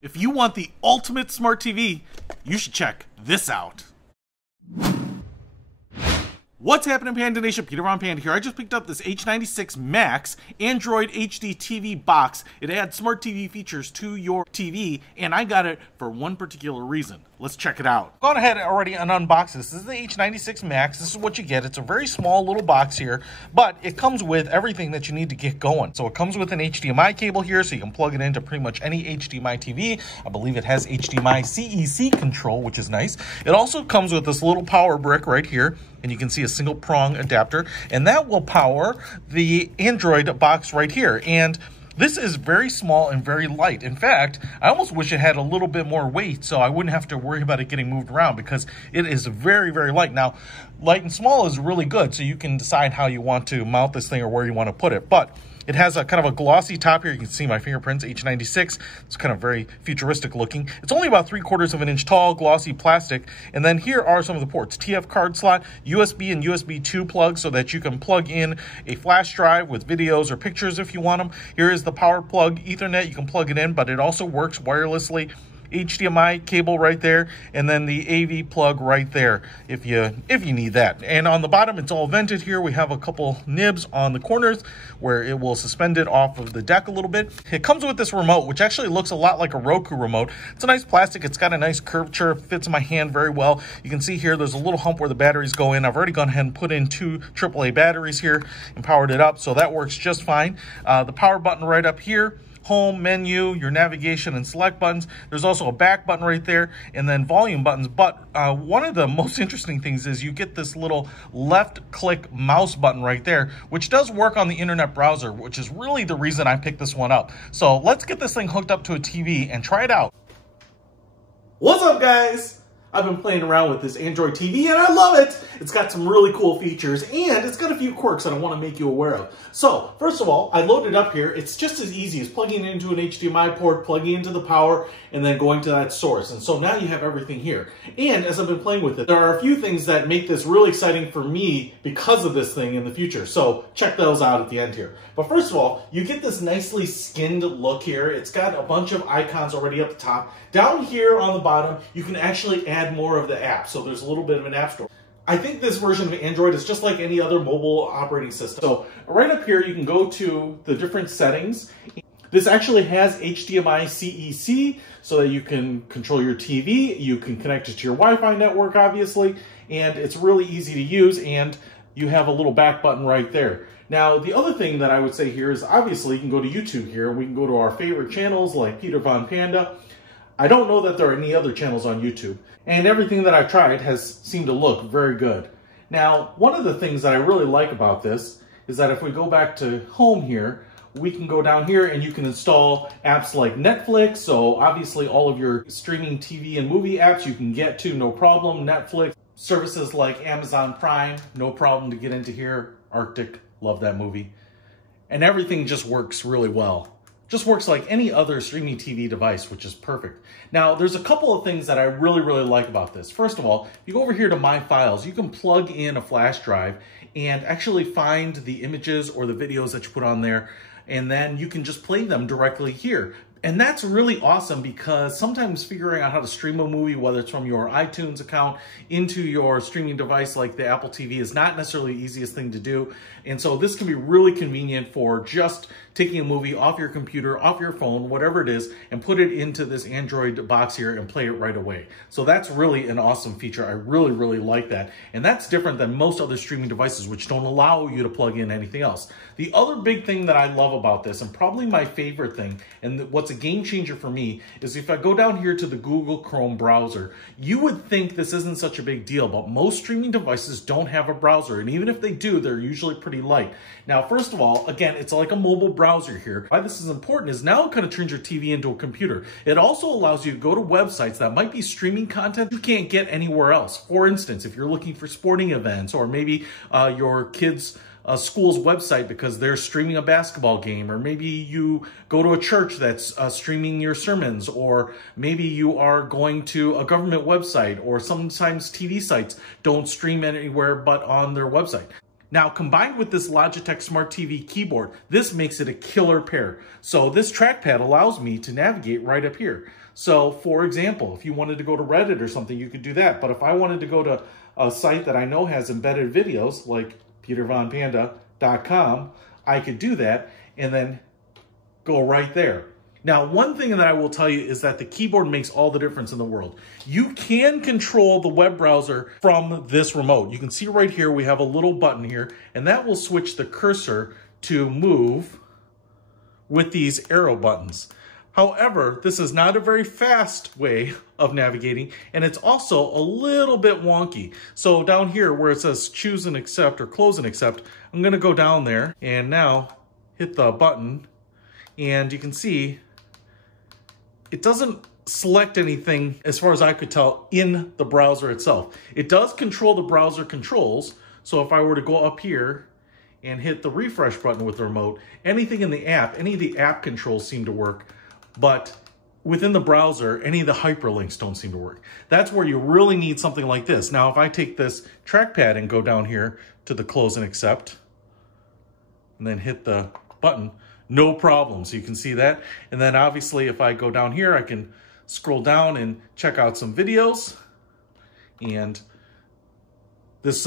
If you want the ultimate smart TV, you should check this out. What's happening, Panda Nation? Peter Von Panda here. I just picked up this H96 Max Android HD TV box. It adds smart TV features to your TV, and I got it for one particular reason. Let's check it out. Gone ahead already and unboxed this. This is the H96 Max. This is what you get. It's a very small little box here, but it comes with everything that you need to get going. So it comes with an HDMI cable here, so you can plug it into pretty much any HDMI TV. I believe it has HDMI CEC control, which is nice. It also comes with this little power brick right here, and you can see a single prong adapter, and that will power the Android box right here. And this is very small and very light. In fact, I almost wish it had a little bit more weight so I wouldn't have to worry about it getting moved around, because it is very, very light. Now, light and small is really good, so you can decide how you want to mount this thing or where you want to put it. But it has a kind of a glossy top here. You can see my fingerprints, H96. It's kind of very futuristic looking. It's only about 3/4 of an inch tall, glossy plastic. And then here are some of the ports. TF card slot, USB and USB 2 plugs so that you can plug in a flash drive with videos or pictures if you want them. Here is the power plug, Ethernet. You can plug it in, but it also works wirelessly. HDMI cable right there, and then the AV plug right there if you need that. And on the bottom, it's all vented here. We have a couple nibs on the corners where it will suspend it off of the deck a little bit. It comes with this remote, which actually looks a lot like a Roku remote. It's a nice plastic. It's got a nice curvature. It fits in my hand very well. You can see here there's a little hump where the batteries go in. I've already gone ahead and put in 2 AAA batteries here and powered it up, so that works just fine. The power button right up here. Home, menu, your navigation and select buttons. There's also a back button right there, and then volume buttons. But one of the most interesting things is you get this little left click mouse button right there, which does work on the internet browser, which is really the reason I picked this one up. So let's get this thing hooked up to a TV and try it out. What's up, guys? I've been playing around with this Android TV and I love it. It's got some really cool features and it's got a few quirks that I want to make you aware of. So first of all, I loaded up here. It's just as easy as plugging it into an HDMI port, plugging into the power, and then going to that source. And so now you have everything here. And as I've been playing with it, there are a few things that make this really exciting for me because of this thing in the future. So check those out at the end here. But first of all, you get this nicely skinned look here. It's got a bunch of icons already up the top. Down here on the bottom, you can actually add more of the apps. So there's a little bit of an app store. I think this version of Android is just like any other mobile operating system. So right up here, you can go to the different settings. This actually has HDMI CEC so that you can control your TV. You can connect it to your Wi-Fi network, obviously, and it's really easy to use, and you have a little back button right there. Now, the other thing that I would say here is obviously you can go to YouTube here. We can go to our favorite channels like Peter Von Panda. I don't know that there are any other channels on YouTube, and everything that I've tried has seemed to look very good. Now, one of the things that I really like about this is that if we go back to home here, we can go down here and you can install apps like Netflix. So obviously all of your streaming TV and movie apps you can get to, no problem. Netflix, services like Amazon Prime, no problem to get into here. Arctic, love that movie. And everything just works really well. Just works like any other streaming TV device, which is perfect. Now, there's a couple of things that I really, really like about this. First of all, if you go over here to My Files, you can plug in a flash drive and actually find the images or the videos that you put on there, and then you can just play them directly here. And that's really awesome because sometimes figuring out how to stream a movie, whether it's from your iTunes account into your streaming device like the Apple TV, is not necessarily the easiest thing to do. And so this can be really convenient for just taking a movie off your computer, off your phone, whatever it is, and put it into this Android box here and play it right away. So that's really an awesome feature. I really, really like that. And that's different than most other streaming devices, which don't allow you to plug in anything else. The other big thing that I love about this, and probably my favorite thing, and what's a game changer for me, is if I go down here to the Google Chrome browser, you would think this isn't such a big deal, but most streaming devices don't have a browser. And even if they do, they're usually pretty light. Now, first of all, again, it's like a mobile browser here. Why this is important is now it kind of turns your TV into a computer. It also allows you to go to websites that might be streaming content you can't get anywhere else. For instance, if you're looking for sporting events, or maybe your kids' school's website because they're streaming a basketball game, or maybe you go to a church that's streaming your sermons, or maybe you are going to a government website, or sometimes TV sites don't stream anywhere but on their website. Now, combined with this Logitech Smart TV keyboard, this makes it a killer pair. So this trackpad allows me to navigate right up here. So for example, if you wanted to go to Reddit or something, you could do that. But if I wanted to go to a site that I know has embedded videos like petervonpanda.com, I could do that and then go right there. Now, one thing that I will tell you is that the keyboard makes all the difference in the world. You can control the web browser from this remote. You can see right here, we have a little button here, and that will switch the cursor to move with these arrow buttons. However, this is not a very fast way of navigating, and it's also a little bit wonky. So down here where it says choose and accept or close and accept, I'm gonna go down there and now hit the button, and you can see it doesn't select anything as far as I could tell in the browser itself. It does control the browser controls. So if I were to go up here and hit the refresh button with the remote, anything in the app, any of the app controls seem to work, but within the browser, any of the hyperlinks don't seem to work. That's where you really need something like this. Now, if I take this trackpad and go down here to the close and accept, and then hit the button, no problem. So you can see that. And then obviously if I go down here, I can scroll down and check out some videos. And this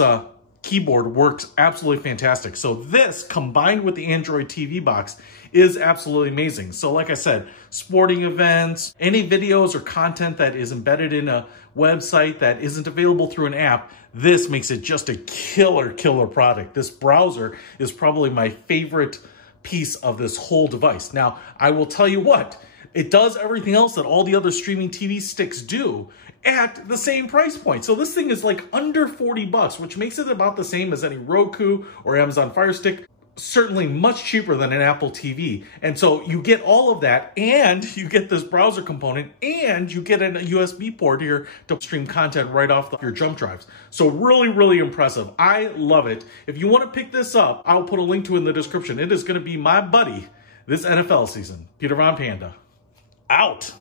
keyboard works absolutely fantastic. So this combined with the Android TV box is absolutely amazing. So like I said, sporting events, any videos or content that is embedded in a website that isn't available through an app, this makes it just a killer product. This browser is probably my favorite piece of this whole device. Now, I will tell you what, it does everything else that all the other streaming TV sticks do at the same price point. So this thing is like under 40 bucks, which makes it about the same as any Roku or Amazon Fire Stick. Certainly much cheaper than an Apple TV. And so you get all of that, and you get this browser component, and you get a USB port here to stream content right off your jump drives. So really impressive. I love it. If you want to pick this up, I'll put a link to it in the description. It is going to be my buddy this NFL season. Peter Von Panda, out.